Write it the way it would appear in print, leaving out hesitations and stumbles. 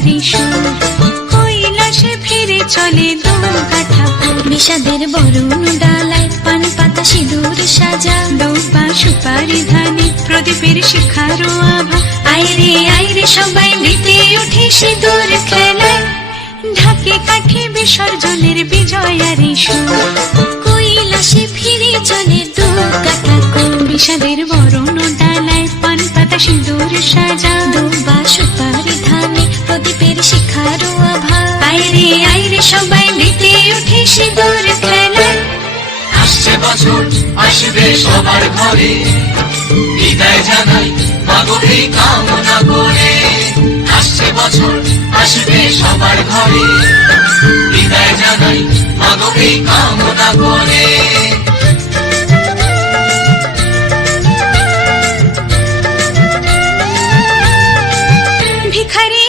বিজয়ারি সুর, কৈলাসে ফিরে চলে দুর্গা ঠাকুর। বিষাদের বরণ ডালায় পান পাতা সিঁদুর সাজা, দৌপা সুপারি ধানে প্রদীপের শিখারো আভা। আইরে সবাই মেতে উঠে সিঁদুর খেলায়, ঢাকে কাঠে বিসর্জনের বিজয়ারি সুর, কৈলাসে ফিরে চলে দুর্গা ঠাকুর। বিষাদের বরণ ডালায় পান পাতা সিঁদুর সাজা, দৌপা সুপারি ধানে প্রদীপের শিখারো আভা। আইরে সবাই মেতে উঠে সিঁদুর খেলায়। আসছে বছর আসবে সবার ঘরে, বিদায় জানাই মাগো এই কামনা করে। আসছে বছর আসবে সবার ঘরে, বিদায় জানাই মাগো এই কামনা করে।